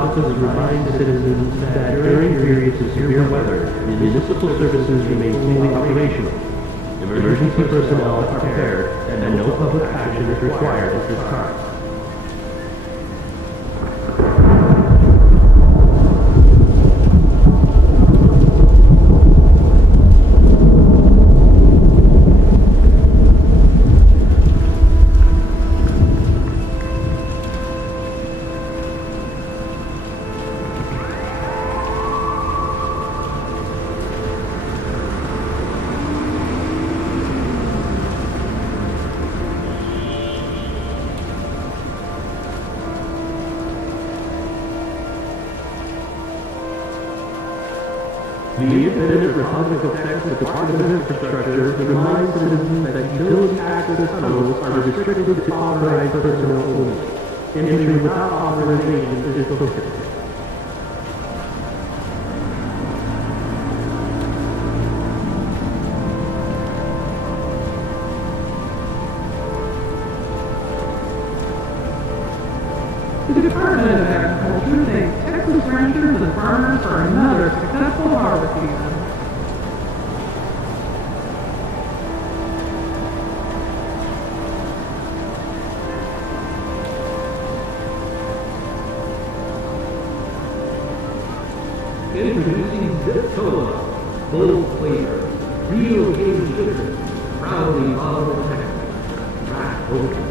offices remind citizens that during periods of severe weather, municipal services remain fully operational. Emergency personnel are prepared, and no public action is required at this time. The Independent Republic of Texas Department of Infrastructure reminds citizens that utility access tunnels are restricted to authorized personnel only. Entry without authorization is prohibited. The Department of Agriculture thanks Texas ranchers and farmers for another successful harvest season. Introducing Zip Cola, bold flavor, real Cajun sugar, proudly bottled Texas, crack open.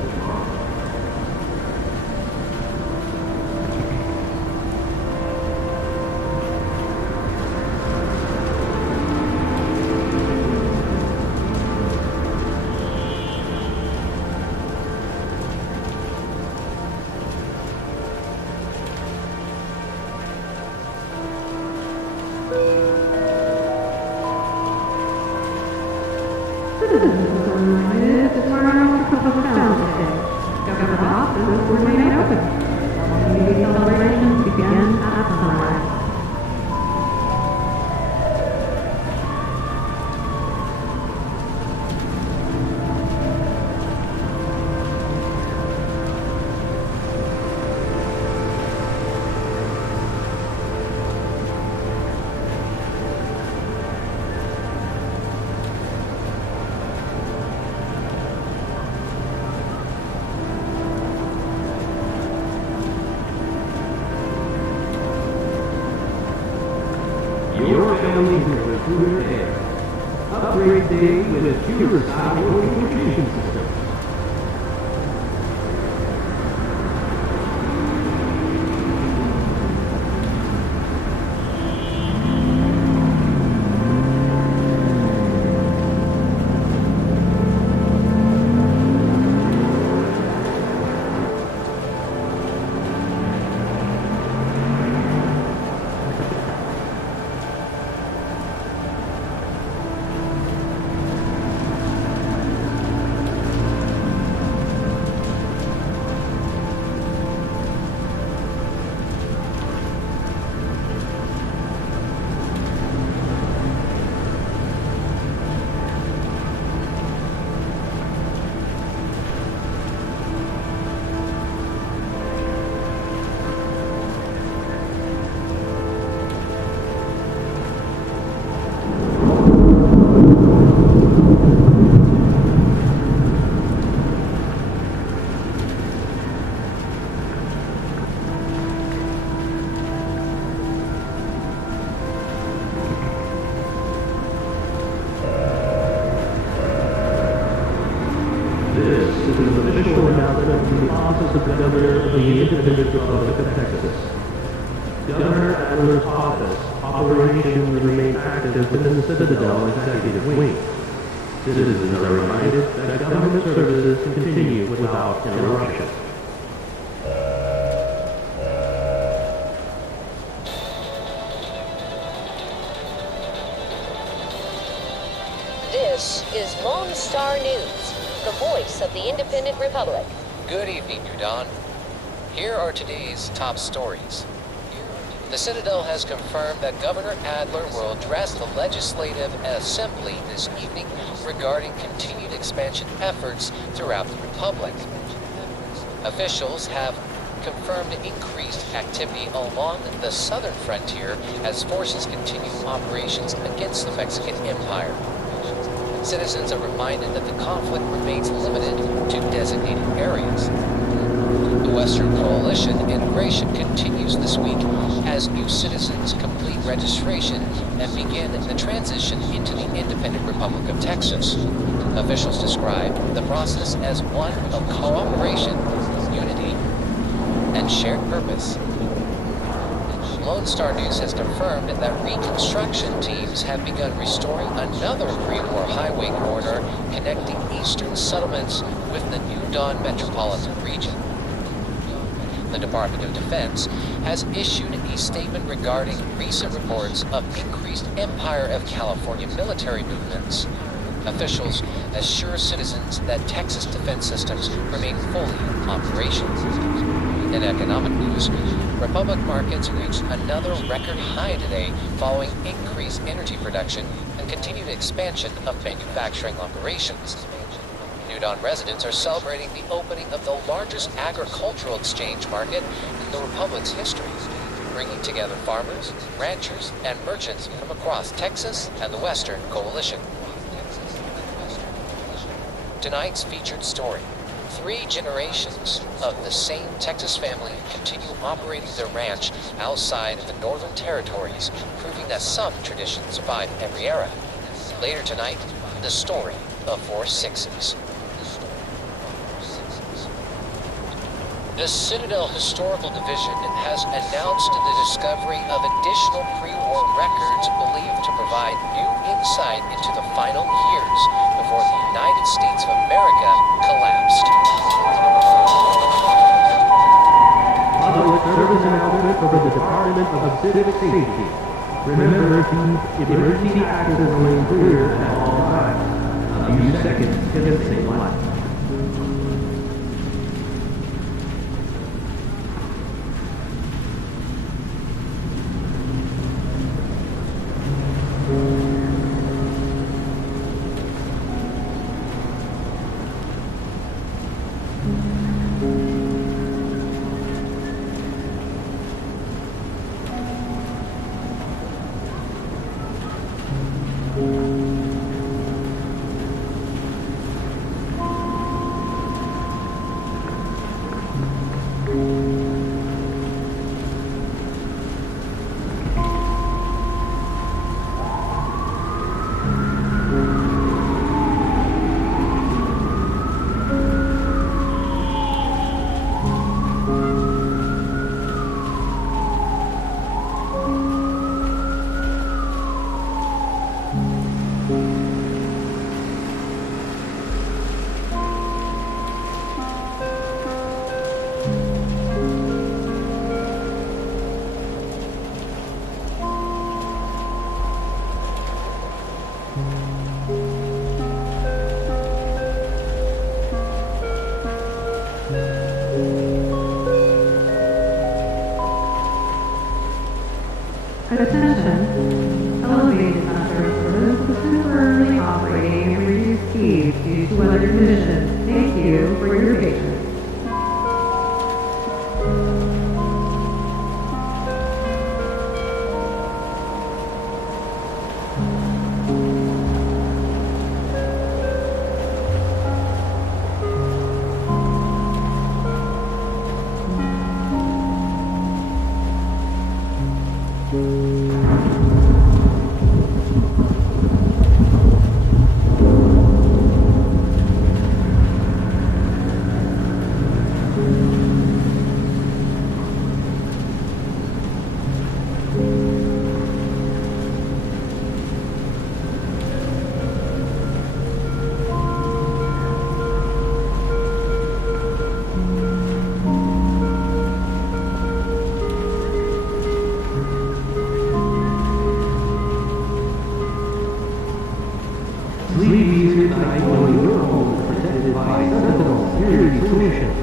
Citizens are reminded that tomorrow is Public Founders Day. Government offices remain open. Community celebrations begin at sunrise. Your family can clear air. Upgrade day with a futuristic filtration system. This is an official announcement from the Office of the Governor of the Independent Republic of Texas. Governor Adler's office operations remain active within the Citadel Executive Wing. Citizens are reminded that government services continue without interruption. This is Lone Star News, the voice of the Independent Republic. Good evening, Udon. Here are today's top stories. The Citadel has confirmed that Governor Adler will address the Legislative Assembly this evening regarding continued expansion efforts throughout the Republic. Officials have confirmed increased activity along the southern frontier as forces continue operations against the Mexican Empire. Citizens are reminded that the conflict remains limited to designated areas. The Western Coalition integration continues this week as new citizens complete registration and begin the transition into the independent Republic of Texas. Officials describe the process as one of cooperation, unity, and shared purpose. Lone Star News has confirmed that reconstruction teams have begun restoring another pre-war highway corridor connecting eastern settlements with the New Dawn metropolitan region. The Department of Defense has issued a statement regarding recent reports of increased Empire of California military movements. Officials assure citizens that Texas defense systems remain fully operational. In economic news, Republic markets reached another record high today following increased energy production and continued expansion of manufacturing operations. New Dawn residents are celebrating the opening of the largest agricultural exchange market in the Republic's history, bringing together farmers, ranchers, and merchants from across Texas and the Western Coalition. Tonight's featured story. 3 generations of the same Texas family continue operating their ranch outside of the Northern Territories, proving that some traditions survive every era. Later tonight, the story of 4 Sixes. The Citadel Historical Division has announced the discovery of additional pre-war records believed to provide new insight into the final years before the United States of America collapsed. Public service announcement for the Department of Civic Safety. Remember to keep emergency access lane clear at all times. A few seconds can save life. Attention. Elevated services is temporarily operating at reduced speeds due to weather conditions. Thank you for your patience. Sleep easier tonight knowing your home is protected by Sentinel Security Solutions.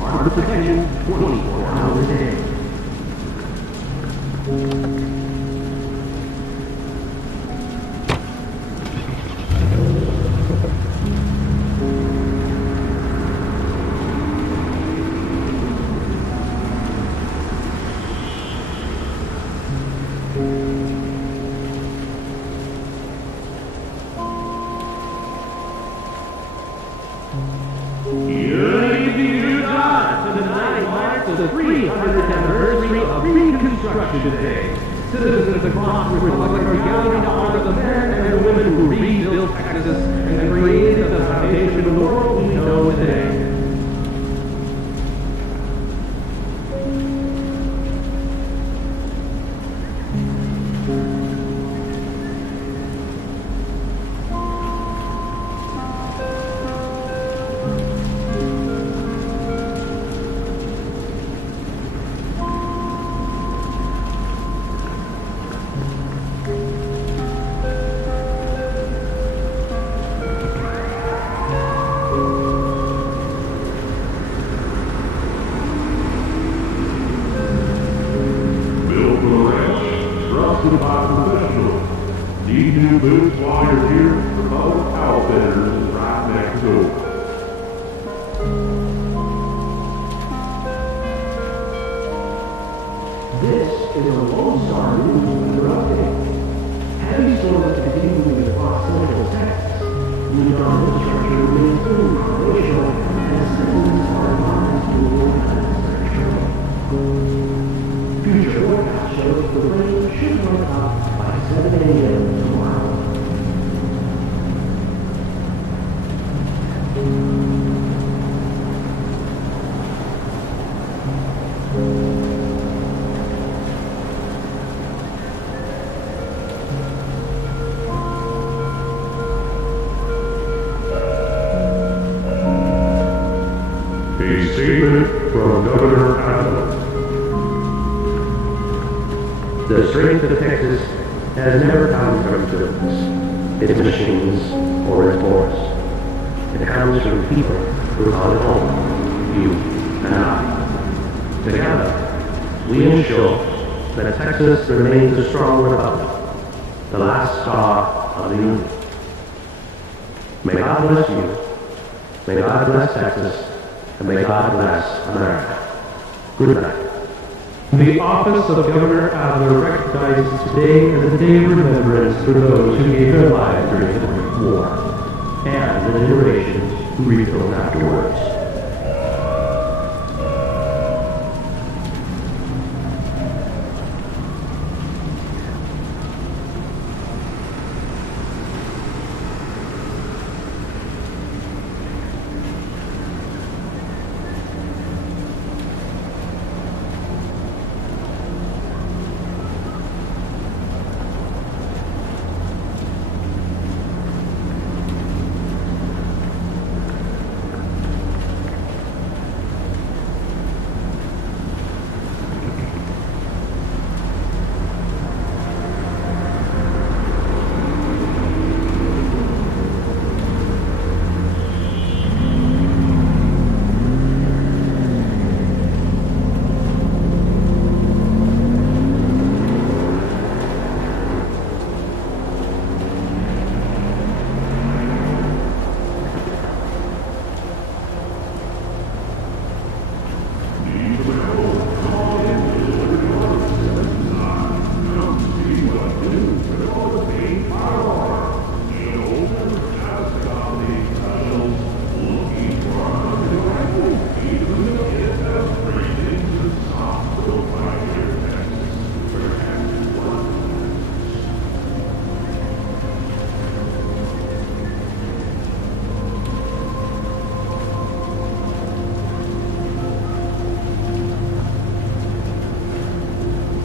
Armor protection 24 hours a day. destruction today. Citizens across the republic are gathering to honor the men and the women who rebuilt Texas and created the foundation of the world we know today. Trusted by professionals. Need new boots while you're here? Republic Outfitters is right next door. This is a Lone Star News weather update. Heavy storms continuing across central Texas. New dawn infrastructure remains operational as citizens are advised to organize their travel. Future forecast shows the rain should run up by 7 a.m. tomorrow. A statement from Governor Adler. The strength of Texas has never come from its buildings, its machines, or its forests. It comes from people who call it home, you and I. Together, we ensure that Texas remains a strong republic, the last star of the Union. May God bless you, may God bless Texas, and may God bless America. Good night. The Office of Governor Adler recognizes today as a day of remembrance for those who gave their lives during the Great War, and the generations who rebuilt afterwards.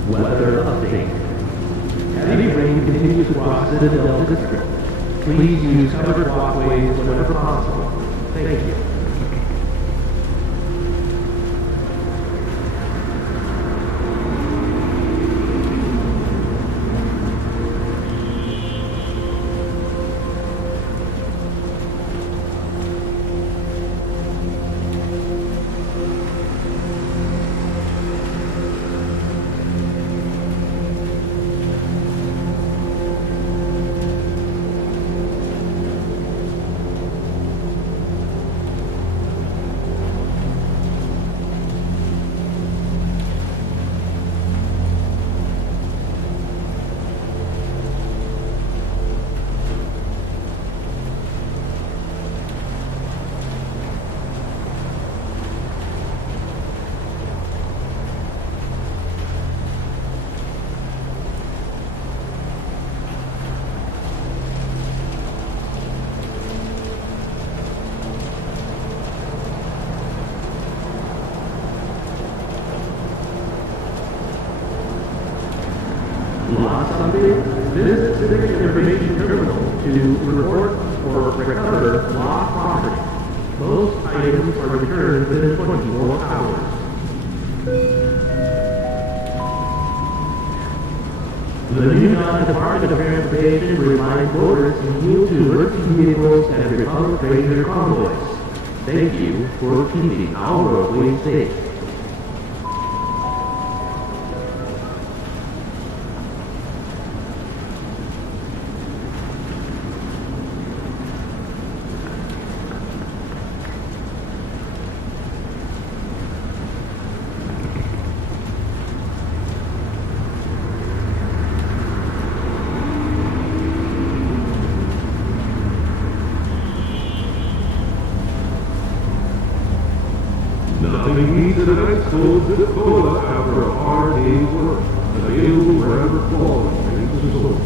Weather update. Heavy rain continues across the Delta District. Please use covered walkways whenever possible. Thank you. Lost something? Visit Civic Information Terminal to report or recover lost property. Most items are returned within 24 hours. The new Department of Transportation reminds motorists to yield to emergency vehicles and Republic Ranger convoys. Thank you for keeping our roadways safe. Nothing beats a nice cold bit of cola after a hard day's work. Available wherever quality drinks are sold.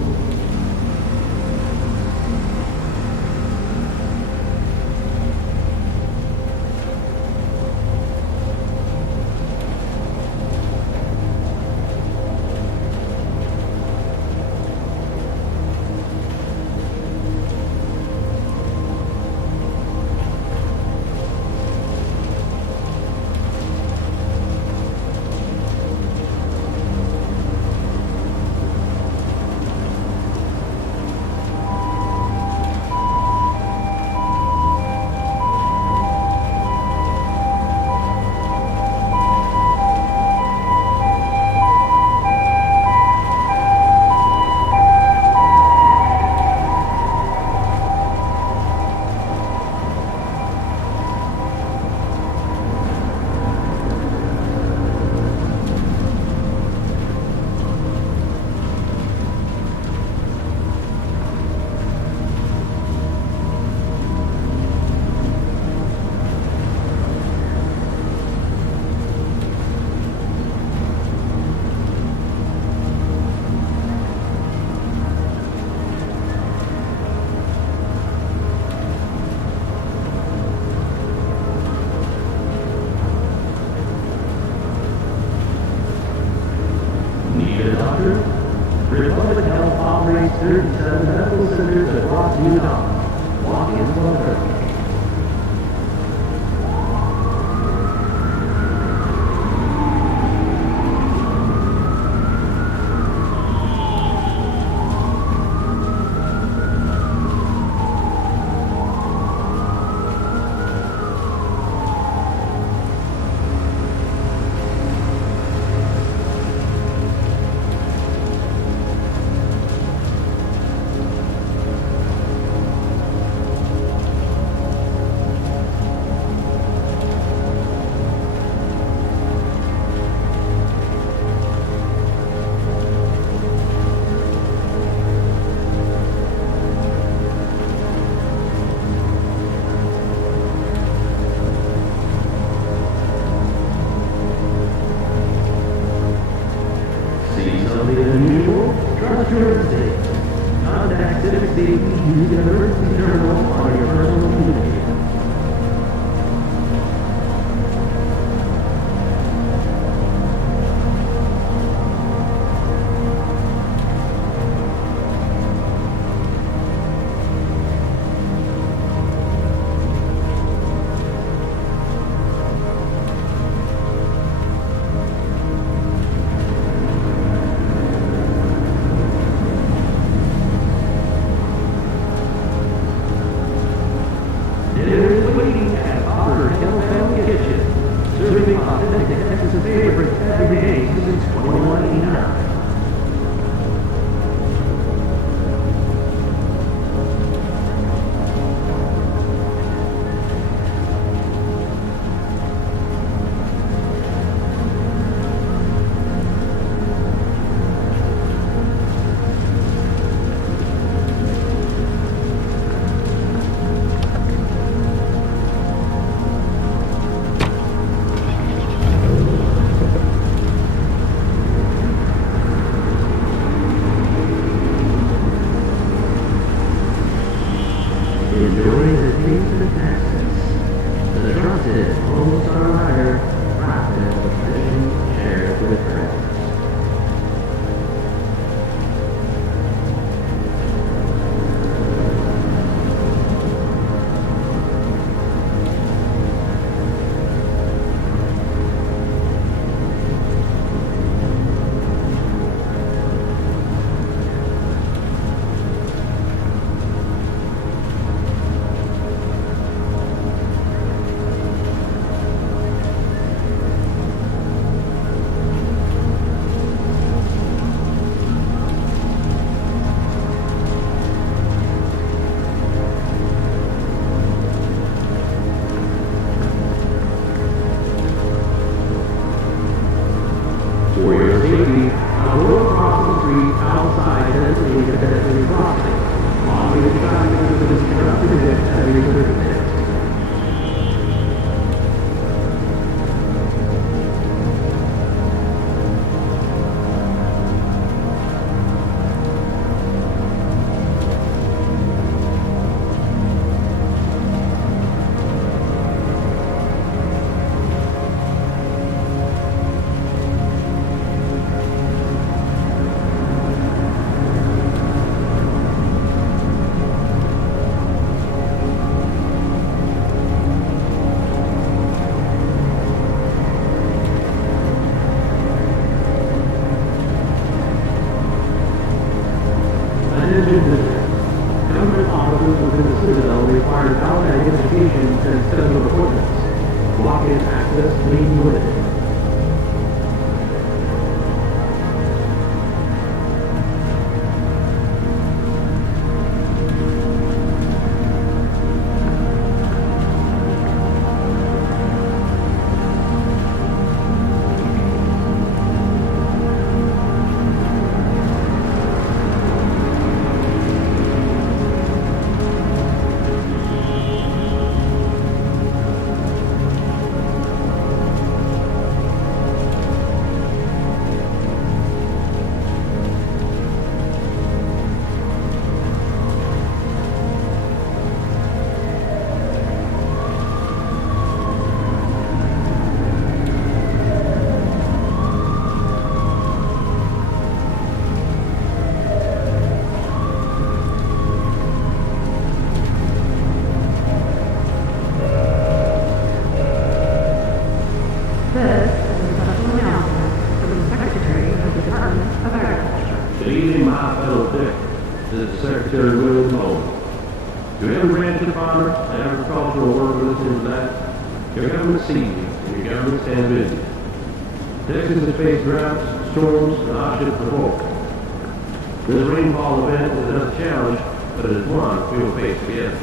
Republic Health operates 37 medical centers across Utah. Walk-ins welcome. See something unusual? Trust your instinct. Contact Civic Safety using an emergency terminal on your personal communicator. go across the street outside densely independently crossing, following the traffic that is interrupted with every circumstance. Government offices within the Citadel require valid identification and scheduled appointments. Walk-in access may be limited. This is a special announcement from the Secretary of the Department of Agriculture. Good evening, my fellow Dick. This is Secretary William Holmes. To every rancher farmer and agricultural worker listening to that, your government sees you and your government stands with you. Texas has faced droughts, storms, and hardships before. This rainfall event is another challenge, but it is one we will face together.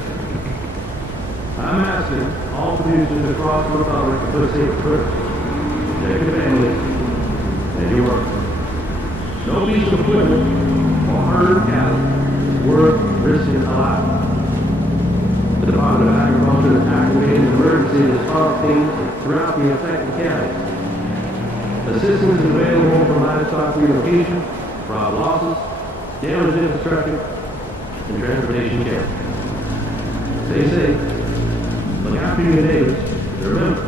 I'm asking all producers across the Republic to put safety first. Protect your families and your work. No piece of equipment or herd of cattle is worth risking a life. The Department of Agriculture is activating emergency response teams throughout the affected counties. Assistance is available for livestock relocation, crop losses, damaged infrastructure, and transportation care. Stay safe. Look after your neighbors. And remember,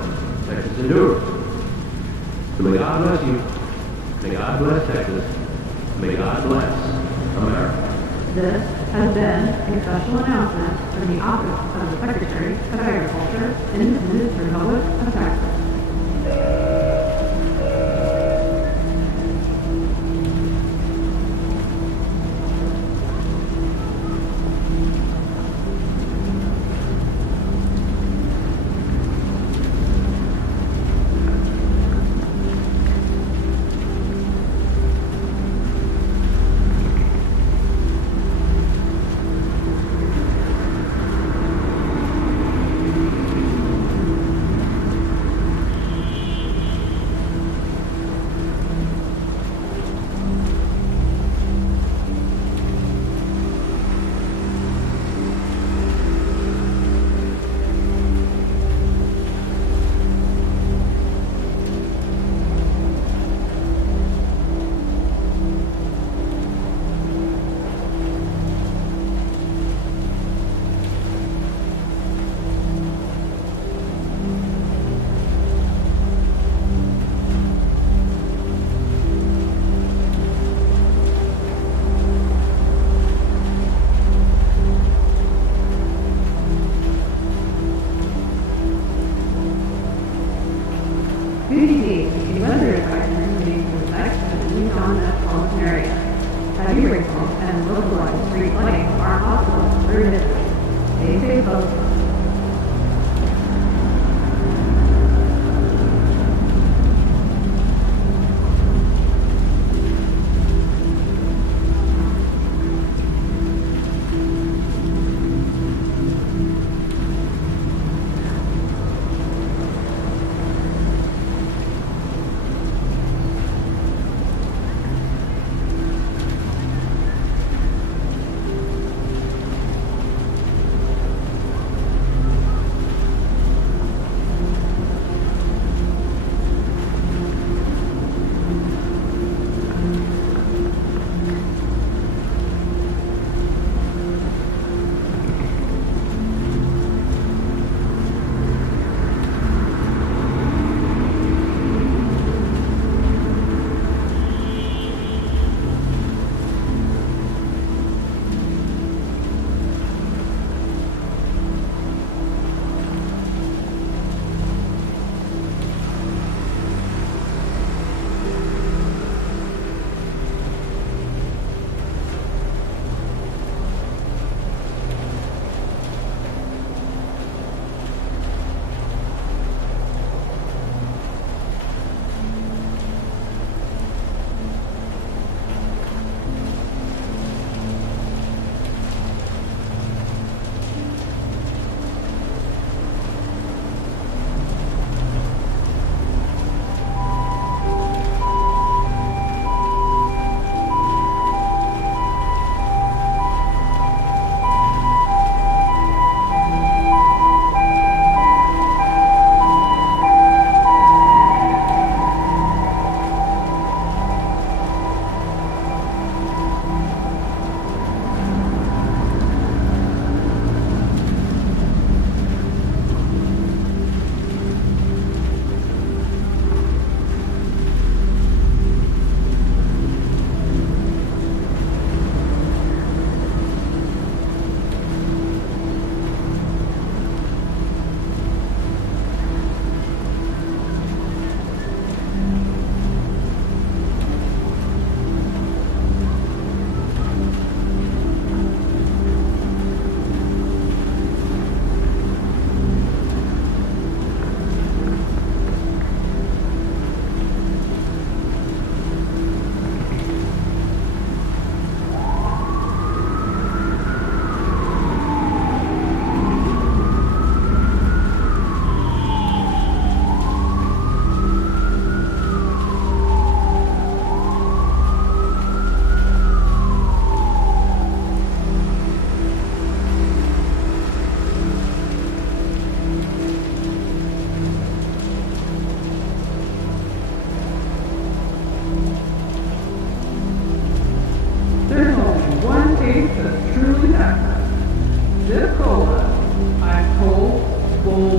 Texas endures. So may God bless you. May God bless Texas. May God bless America. This has been a special announcement from the Office of the Secretary of Agriculture in the Independent Republic of Texas. The weather advisory remains in effect for the Yukon metropolitan area. Heavy rainfall and localized street flooding are possible through midnight. Stay safe, folks.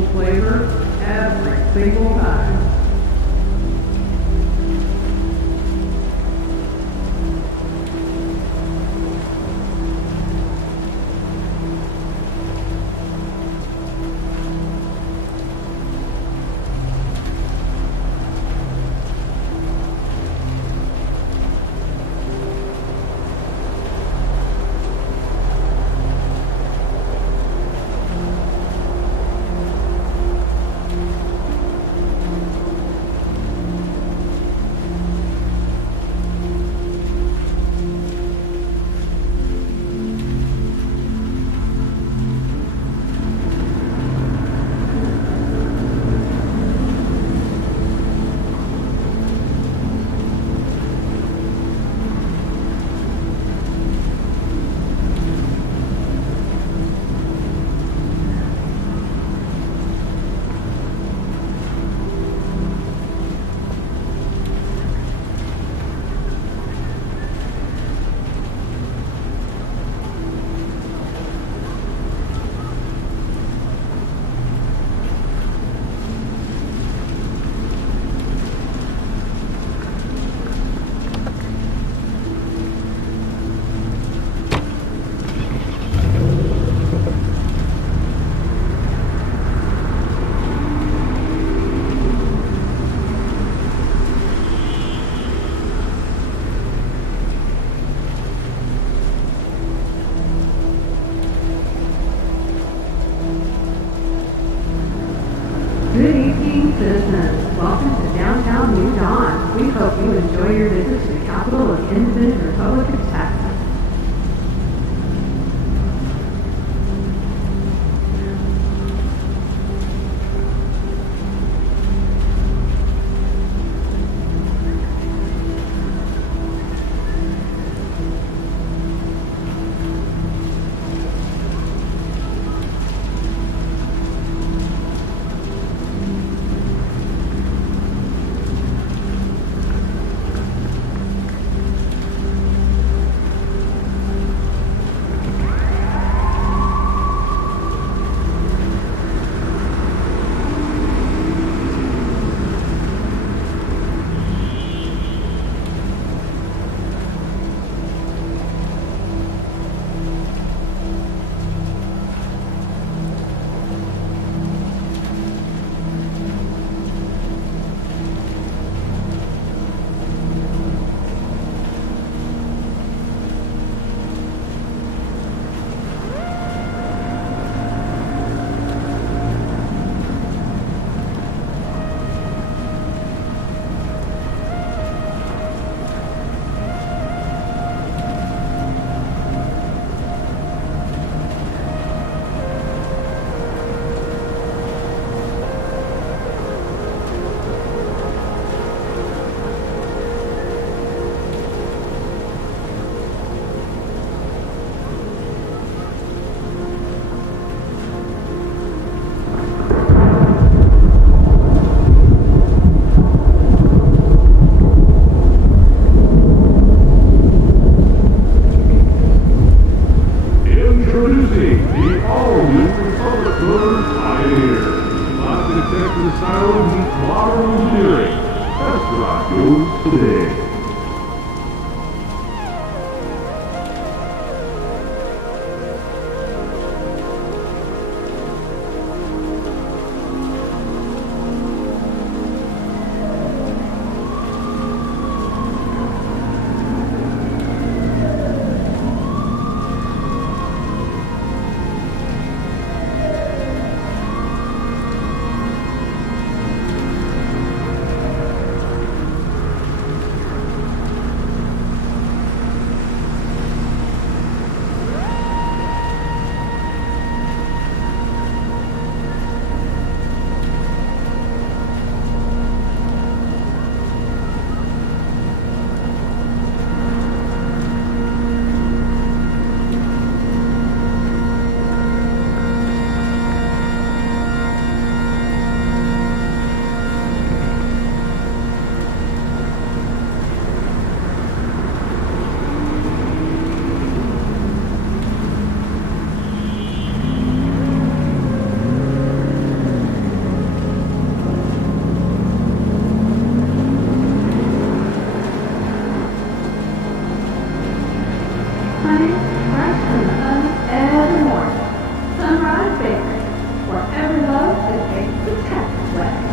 old flavor every single time. Good evening, citizens. Welcome to downtown New Dawn. We hope you enjoy your visit to the capital of the Independent Republic of Texas. honey, fresh from the sun every morning. Sunrise Bakery, where every love is baked the Texas way.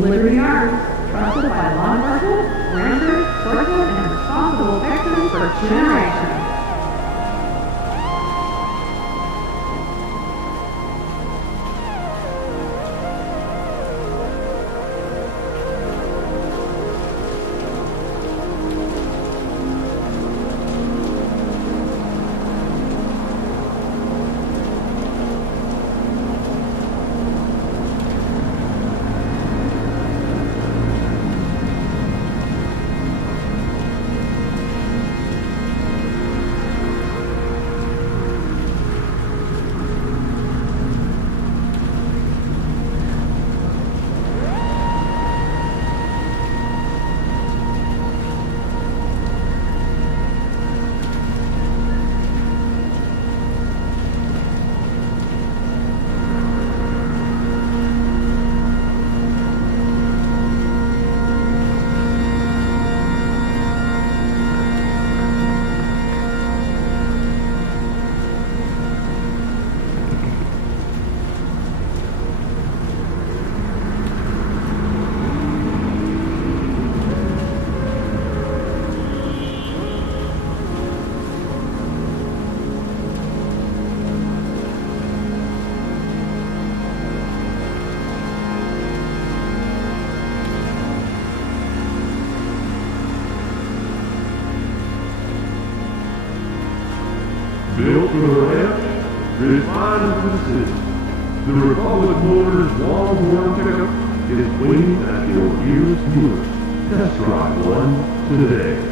Liberty Arms, trusted by law enforcement, rangers, sources, and responsible victims for generations. Built for the ranch, refined for the city. The Republic Motors long-worn pickup is waiting at your nearest dealer. Test drive one today.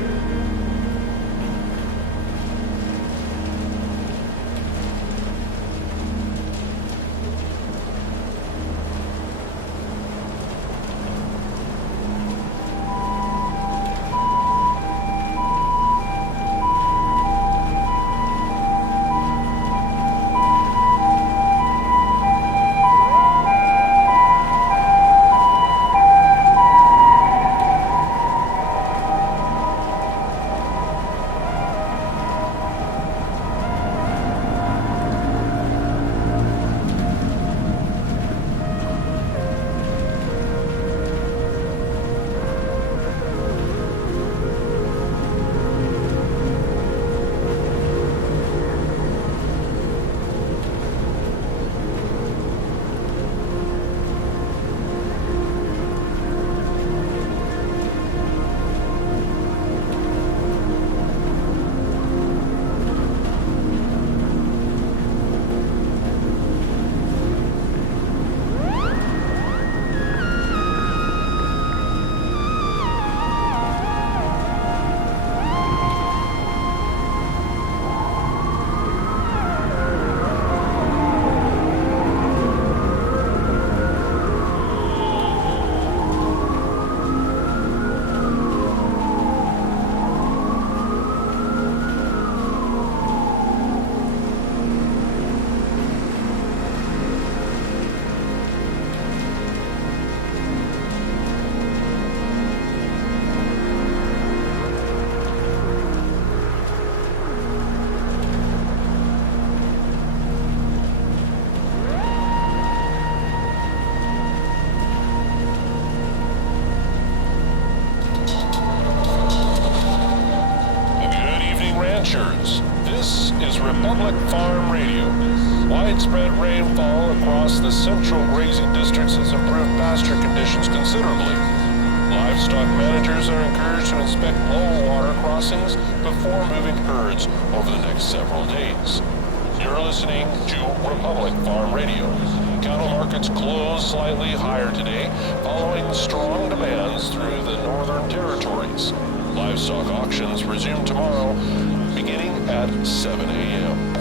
Republic Farm Radio. Widespread rainfall across the central grazing districts has improved pasture conditions considerably. Livestock managers are encouraged to inspect low water crossings before moving herds over the next several days. You're listening to Republic Farm Radio. Cattle markets closed slightly higher today, following strong demands through the northern territories. Livestock auctions resume tomorrow, beginning at 7 a.m.